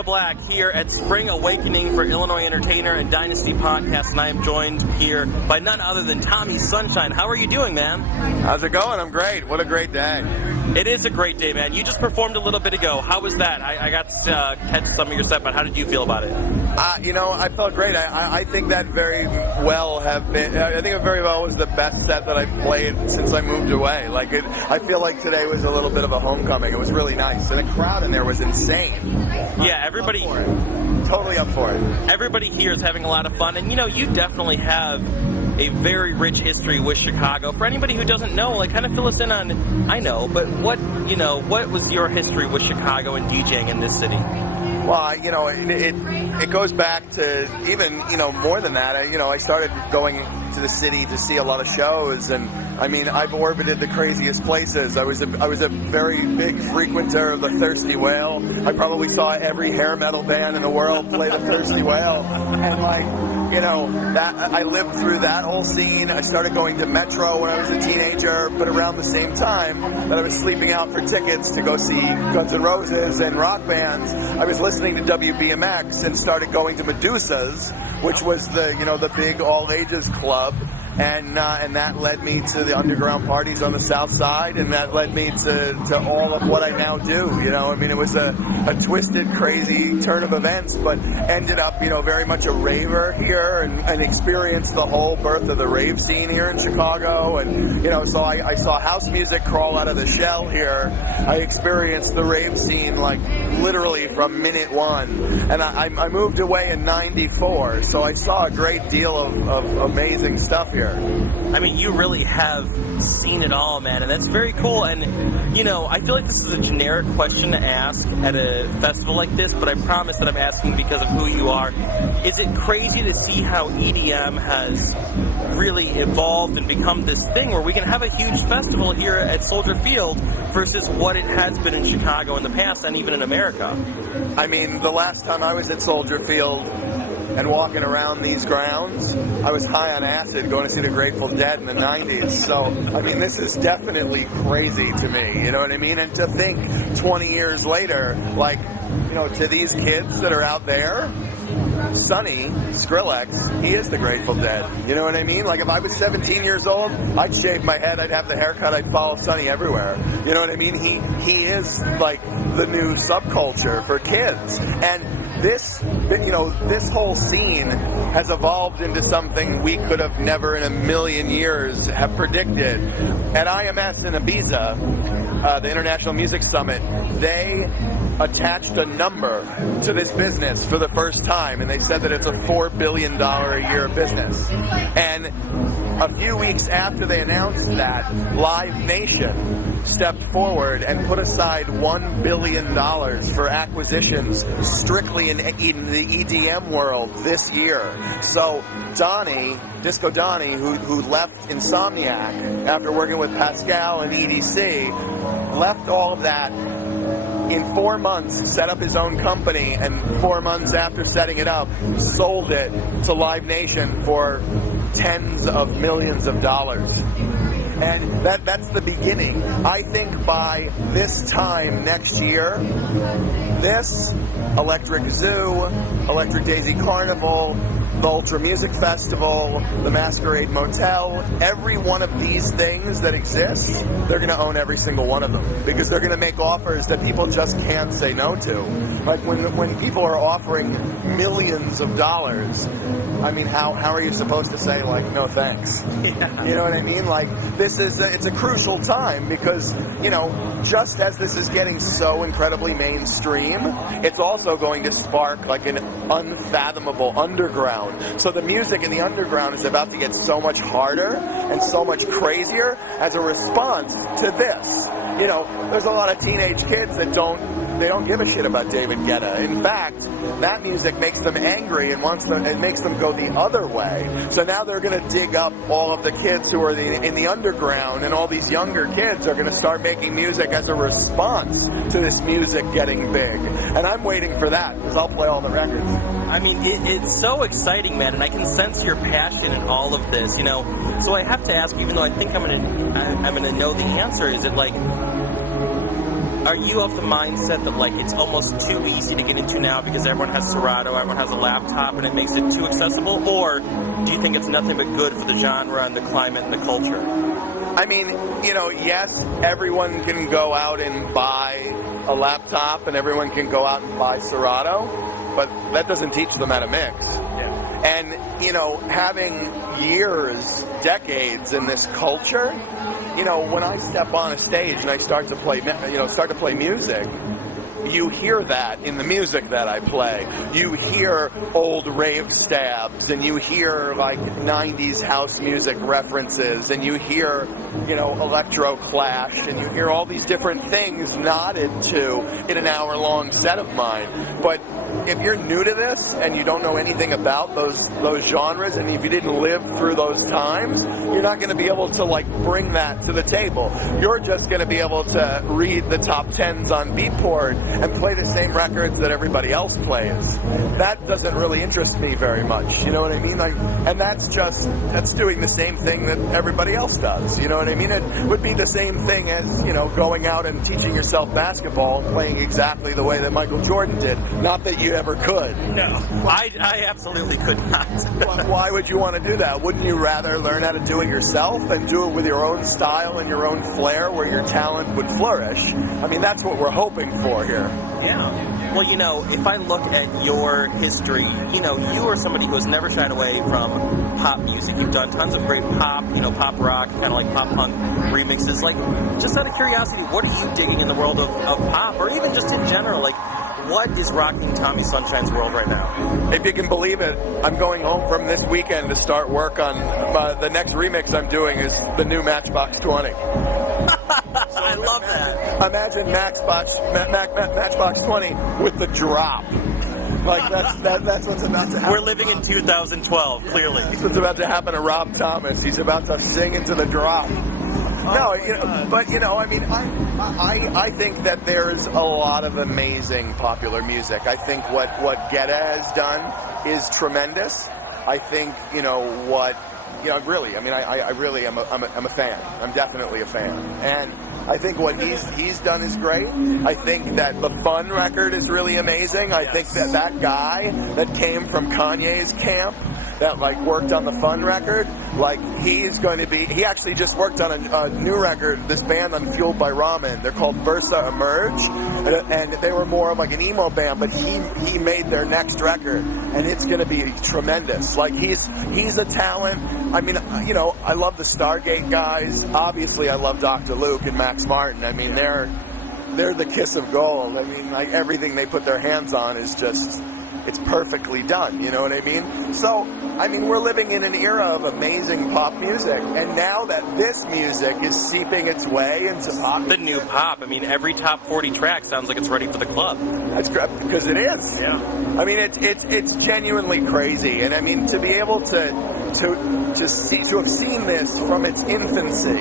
Cinema Black here at Spring Awakening for Illinois Entertainer and Dynasty Podcast, and I am joined here by none other than Tommie Sunshine. How are you doing, man? How's it going? I'm great. What a great day. It is a great day, man. You just performed a little bit ago. How was that? I got to catch some of your set, but how did you feel about it? I felt great. I think that very well was the best set that I've played since I moved away. I feel like today was a little bit of a homecoming. It was really nice. And the crowd in there was insane. Yeah, everybody... Totally up for it. Everybody here is having a lot of fun, and you definitely have a very rich history with Chicago. For anybody who doesn't know, kind of fill us in on, I know, but what was your history with Chicago and DJing in this city? Well, it goes back to even, more than that. I started going to the city to see a lot of shows, and I've orbited the craziest places. I was a very big frequenter of the Thirsty Whale. I probably saw every hair metal band in the world play the Thirsty Whale, and that I lived through that whole scene. I started going to Metro when I was a teenager, but around the same time that I was sleeping out for tickets to go see Guns N' Roses and rock bands, I was listening to WBMX and started going to Medusa's, which was the big all-ages club. And that led me to the underground parties on the South Side, and that led me to all of what I now do. It was a twisted, crazy turn of events, but ended up, very much a raver here, and experienced the whole birth of the rave scene here in Chicago. And so I saw house music crawl out of the shell here. I experienced the rave scene literally from minute one, and I moved away in '94, so I saw a great deal of amazing stuff here. You really have seen it all, man, and that's very cool. And, I feel like this is a generic question to ask at a festival like this, but I promise that I'm asking because of who you are. Is it crazy to see how EDM has really evolved and become this thing where we can have a huge festival here at Soldier Field versus what it has been in Chicago in the past and even in America? The last time I was at Soldier Field and walking around these grounds, I was high on acid going to see the Grateful Dead in the 90s. So, this is definitely crazy to me, you know what I mean? And to think 20 years later, to these kids that are out there, Sonny, Skrillex, he is the Grateful Dead. You know what I mean? If I was 17 years old, I'd shave my head, I'd have the haircut, I'd follow Sonny everywhere. You know what I mean? He is the new subculture for kids. And this whole scene has evolved into something we could have never in a million years have predicted. At IMS in Ibiza, the International Music Summit, they attached a number to this business for the first time, and they said that it's a $4 billion a year business. And a few weeks after they announced that, Live Nation stepped forward and put aside $1 billion for acquisitions strictly in the EDM world this year. So Disco Donnie, who left Insomniac after working with Pascal and EDC, left all of that in 4 months, set up his own company, and 4 months after setting it up, sold it to Live Nation for tens of millions of dollars. And that's the beginning. I think by this time next year, this, Electric Zoo, Electric Daisy Carnival, the Ultra Music Festival, the Masquerade Motel, every one of these things that exist, they're going to own every single one of them, because they're going to make offers that people just can't say no to. When people are offering millions of dollars, how are you supposed to say, no thanks? Yeah. You know what I mean? It's a crucial time because, just as this is getting so incredibly mainstream, it's also going to spark an unfathomable underground. So the music in the underground is about to get so much harder and so much crazier as a response to this. There's a lot of teenage kids that don't give a shit about David Guetta. In fact, that music makes them angry and it makes them go the other way. So now they're going to dig up all of the kids who are in the underground, and all these younger kids are going to start making music as a response to this music getting big. And I'm waiting for that, because I'll play all the records. It's so exciting, man, and I can sense your passion in all of this, So I have to ask, even though I think I'm gonna know the answer, is it are you of the mindset that like it's almost too easy to get into now because everyone has Serato, everyone has a laptop, and it makes it too accessible? Or do you think it's nothing but good for the genre and the climate and the culture? I mean, you know, yes, everyone can go out and buy a laptop and everyone can go out and buy Serato, but that doesn't teach them how to mix. Yeah. And, you know, having years, decades in this culture, you know, when I step on a stage and I start to play music, you hear that in the music that I play. You hear old rave stabs, and you hear like 90s house music references, and you hear, you know, electro clash, and you hear all these different things nodded to in an hour-long set of mine. But if you're new to this and you don't know anything about those genres, and if you didn't live through those times, you're not going to be able to like bring that to the table. You're just going to be able to read the top 10s on Beatport and play the same records that everybody else plays. That doesn't really interest me very much, you know what I mean? Like, and that's doing the same thing that everybody else does, you know what I mean? It would be the same thing as, you know, going out and teaching yourself basketball, playing exactly the way that Michael Jordan did. Not that you ever could. No, I absolutely could not. Why would you want to do that? Wouldn't you rather learn how to do it yourself and do it with your own style and your own flair where your talent would flourish? I mean, that's what we're hoping for here. Yeah. Well, you know, if I look at your history, you know, you are somebody who has never shied away from pop music. You've done tons of great pop, you know, pop rock, kind of like pop punk remixes. Like, just out of curiosity, what are you digging in the world of pop, or even just in general? Like, what is rocking Tommie Sunshine's world right now? If you can believe it, I'm going home from this weekend to start work on the next remix I'm doing is the new Matchbox 20. I love that. Imagine Matchbox 20 with the drop. Like that's what's about to happen. We're living in 2012, clearly. That's what's about to happen to Rob Thomas. He's about to sing into the drop. No, you know, but you know, I mean, I think that there's a lot of amazing popular music. I think what Guetta has done is tremendous. I think, you know, really, I mean, I really am a fan. I'm definitely a fan, and I think what he's done is great. I think that the Fun record is really amazing. I think that guy that came from Kanye's camp that like worked on the Fun record, like he actually just worked on a new record, this band on Fueled by Ramen. They're called Versa Emerge, and they were more of like an emo band, but he made their next record, and it's going to be tremendous. Like he's a talent. I mean, you know, I love the Stargate guys. Obviously, I love Dr. Luke and Max Martin. I mean, they're the kiss of gold. I mean, like everything they put their hands on is just, it's perfectly done, you know what I mean? So, I mean, we're living in an era of amazing pop music, and now that this music is seeping its way into pop. The new pop, I mean, every top 40 track sounds like it's ready for the club. That's correct, because it is. Yeah. I mean, it's genuinely crazy, and I mean, to be able to have seen this from its infancy,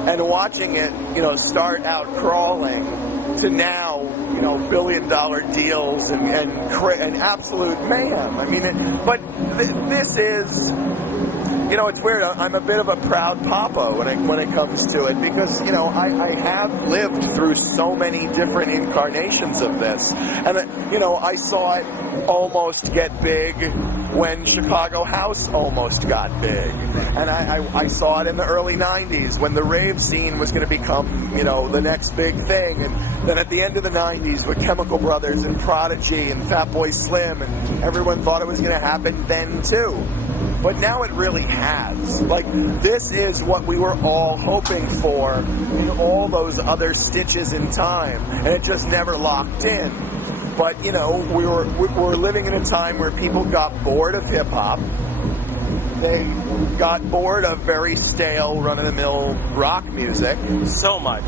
and watching it, you know, start out crawling to now, you know, billion-dollar deals and absolute mayhem. I mean, this is, you know, it's weird. I'm a bit of a proud papa when it comes to it, because, you know, I have lived through so many different incarnations of this, and you know, I saw it almost get big when Chicago House almost got big, and I saw it in the early 90s when the rave scene was going to become, you know, the next big thing, and then at the end of the 90s with Chemical Brothers and Prodigy and Fatboy Slim, and everyone thought it was going to happen then too. But now it really has. Like, this is what we were all hoping for in all those other stitches in time, and it just never locked in. But, you know, we're living in a time where people got bored of hip-hop. They got bored of very stale, run-of-the-mill rock music. So much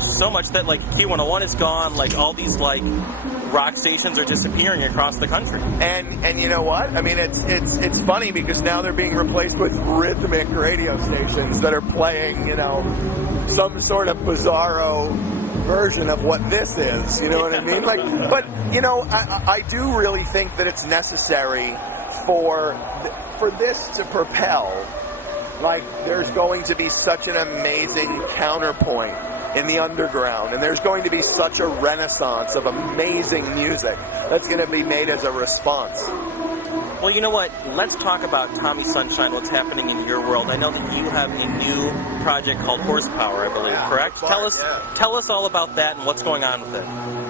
that, like, Q101 is gone, like, all these, like, rock stations are disappearing across the country. And you know what? I mean, it's funny because now they're being replaced with rhythmic radio stations that are playing, you know, some sort of bizarro version of what this is. You know what I mean? Like, but you know, I do really think that it's necessary for this to propel like there's going to be such an amazing counterpoint in the underground, and there's going to be such a renaissance of amazing music that's going to be made as a response. Well, you know what? Let's talk about Tommie Sunshine, what's happening in your world. I know that you have a new project called Horsepower, I believe, correct? Tell us all about that and what's going on with it.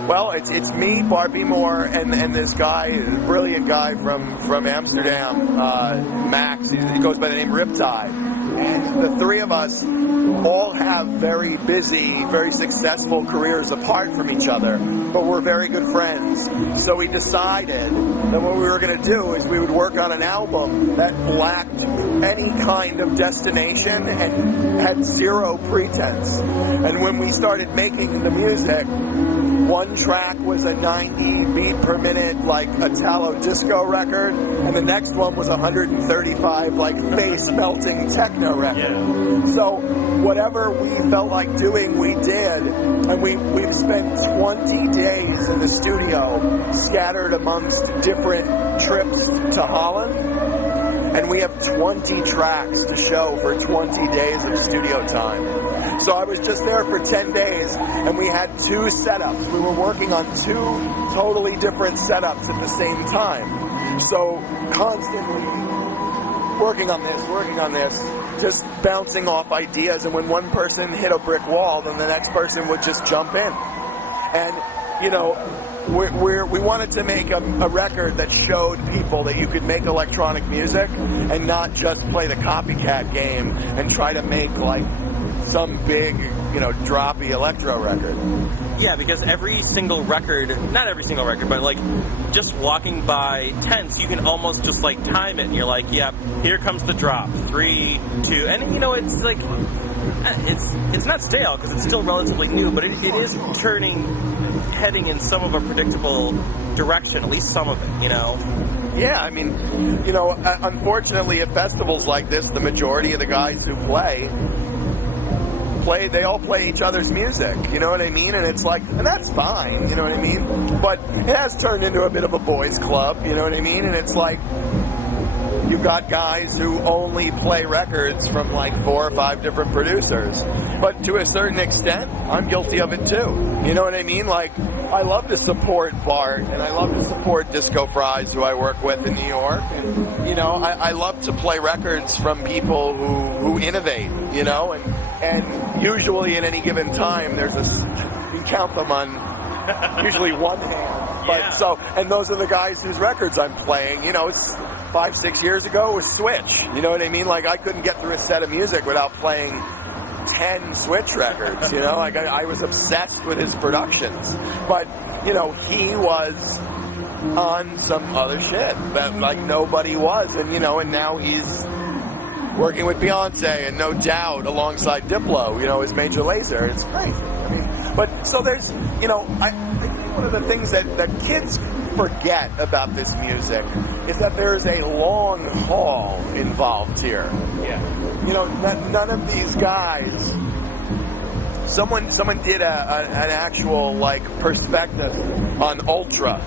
Well, it's me, Barbie Moore, and this guy, a brilliant guy from Amsterdam, Max. He goes by the name Riptide. And the three of us all have very busy, very successful careers apart from each other, but we're very good friends. So we decided that what we were going to do is we would work on an album that lacked any kind of destination and had zero pretense. And when we started making the music, one track was a 90 beat per minute like Italo disco record, and the next one was 135 like face melting techno record. Yeah. So whatever we felt like doing, we did, and we've spent 20 days in the studio, scattered amongst different trips to Holland, and we have 20 tracks to show for 20 days of studio time. So I was just there for 10 days, and we had two setups. We were working on two totally different setups at the same time. So constantly working on this, just bouncing off ideas, and when one person hit a brick wall, then the next person would just jump in. And, you know, we wanted to make a record that showed people that you could make electronic music and not just play the copycat game and try to make, like, some big, you know, droppy electro record. Yeah, because every single record, not every single record, but like just walking by tents, you can almost just like time it, and you're like, yeah, here comes the drop, 3, 2, and you know, it's like, it's not stale because it's still relatively new, but it is heading in some of a predictable direction, at least some of it, you know? Yeah, I mean, you know, unfortunately at festivals like this, the majority of the guys who play, they all play each other's music, you know what I mean? And it's like, and that's fine, you know what I mean? But it has turned into a bit of a boys' club, you know what I mean? And it's like, you've got guys who only play records from like 4 or 5 different producers. But to a certain extent, I'm guilty of it too. You know what I mean? Like, I love to support Bart, and I love to support Disco Fries, who I work with in New York. And, you know, I love to play records from people who innovate, you know? And usually at any given time, you count them on usually one hand. But yeah. And those are the guys whose records I'm playing. You know, 5-6 years ago it was Switch. You know what I mean? Like, I couldn't get through a set of music without playing 10 Switch records, you know? Like, I was obsessed with his productions. But, you know, he was on some other shit that, like, nobody was. And, you know, and now he's working with Beyonce and No Doubt alongside Diplo, you know, his Major Lazer. It's crazy. I mean, but so there's, you know, I think one of the things that kids forget about this music is that there is a long haul involved here. Yeah. You know, none of these guys. Someone did an actual like prospectus on Ultra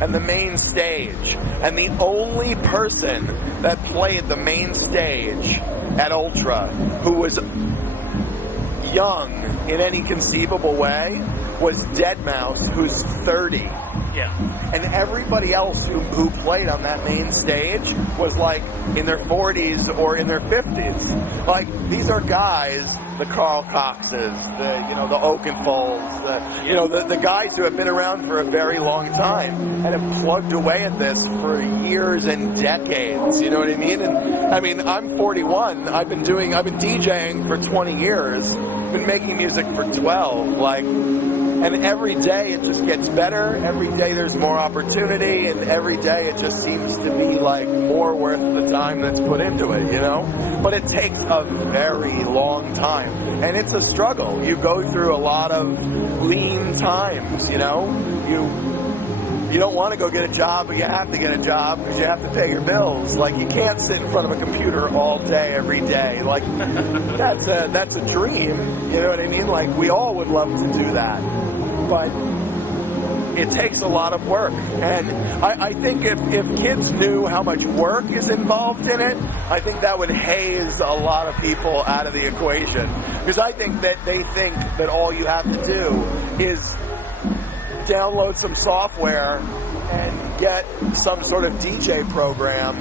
and the main stage, and the only person that played the main stage at Ultra who was young in any conceivable way was Deadmau5, who's 30. Yeah. And everybody else who played on that main stage was like in their 40s or in their 50s. Like, these are guys, the Carl Coxes, the Oakenfolds, the guys who have been around for a very long time and have plugged away at this for years and decades. You know what I mean? And I mean, I'm 41. I've been DJing for 20 years. Been making music for 12. And every day it just gets better. Every day there's more opportunity, and every day it just seems to be like more worth the time that's put into it, you know? But it takes a very long time, and it's a struggle. You go through a lot of lean times, you know? You don't want to go get a job, but you have to get a job because you have to pay your bills. Like, you can't sit in front of a computer all day, every day. Like, that's a dream. You know what I mean? Like, we all would love to do that. But it takes a lot of work. And I think if kids knew how much work is involved in it, I think that would haze a lot of people out of the equation. Because I think that they think that all you have to do is download some software and get some sort of DJ program,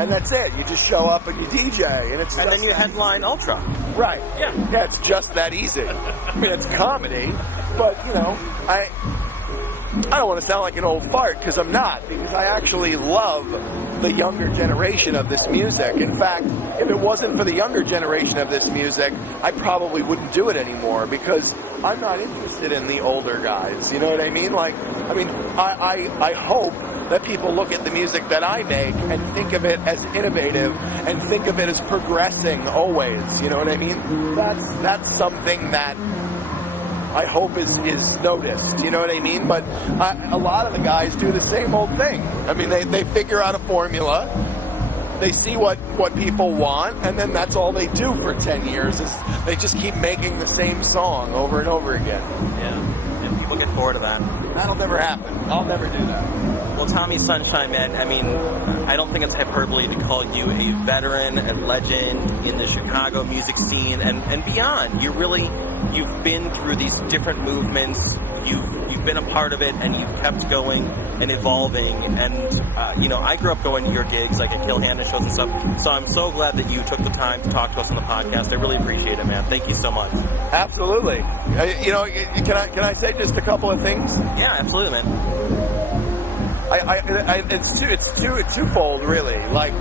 and that's it. You just show up and you DJ, and then you headline Ultra. Right. Yeah, it's just that easy. I mean, it's comedy, but, you know, I don't want to sound like an old fart, because I'm not, because I actually love the younger generation of this music. In fact, if it wasn't for the younger generation of this music, I probably wouldn't do it anymore, because I'm not interested in the older guys. You know what I mean? Like, I mean, I hope that people look at the music that I make and think of it as innovative and think of it as progressing always. You know what I mean? That's something that I hope is noticed, you know what I mean? But a lot of the guys do the same old thing. I mean, they figure out a formula, they see what people want, and then that's all they do for 10 years, is they just keep making the same song over and over again. Yeah, and people get bored of that. That'll never happen. I'll never do that. Well, Tommie Sunshine, man, I mean, I don't think it's hyperbole to call you a veteran and legend in the Chicago music scene and beyond. You've been through these different movements, you've been a part of it, and you've kept going and evolving, and you know, I grew up going to your gigs, like at Kill Hannah shows and stuff, so I'm so glad that you took the time to talk to us on the podcast. I really appreciate it, man. Thank you so much. Absolutely. You know, can I say just a couple of things? Yeah, absolutely, man. It's twofold, really. Like,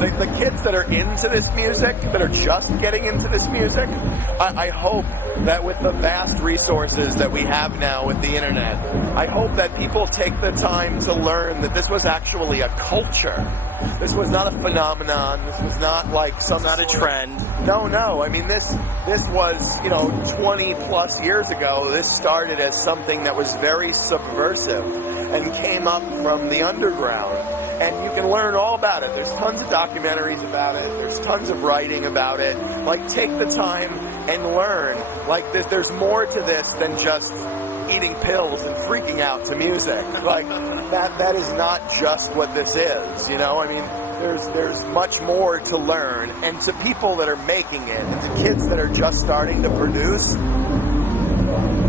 the kids that are into this music, that are just getting into this music, I hope that with the vast resources that we have now with the internet, I hope that people take the time to learn that this was actually a culture. This was not a phenomenon. This was not like some... It's not a trend. No. I mean, this was, you know, 20 plus years ago, this started as something that was very subversive and came up from the underground. And you can learn all about it. There's tons of documentaries about it. There's tons of writing about it. Like, take the time and learn. Like, there's more to this than just eating pills and freaking out to music. Like, that is not just what this is, you know? I mean, there's much more to learn. And to people that are making it, and to kids that are just starting to produce,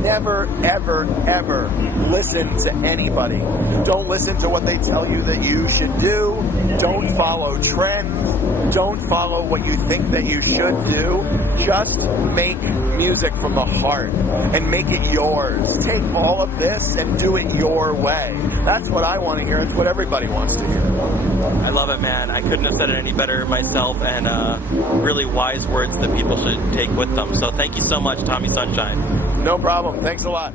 never, ever, ever listen to anybody. Don't listen to what they tell you that you should do. Don't follow trends. Don't follow what you think that you should do. Just make music from the heart and make it yours. Take all of this and do it your way. That's what I want to hear. It's what everybody wants to hear. I love it, man. I couldn't have said it any better myself, and really wise words that people should take with them. So thank you so much, Tommie Sunshine. No problem. Thanks a lot.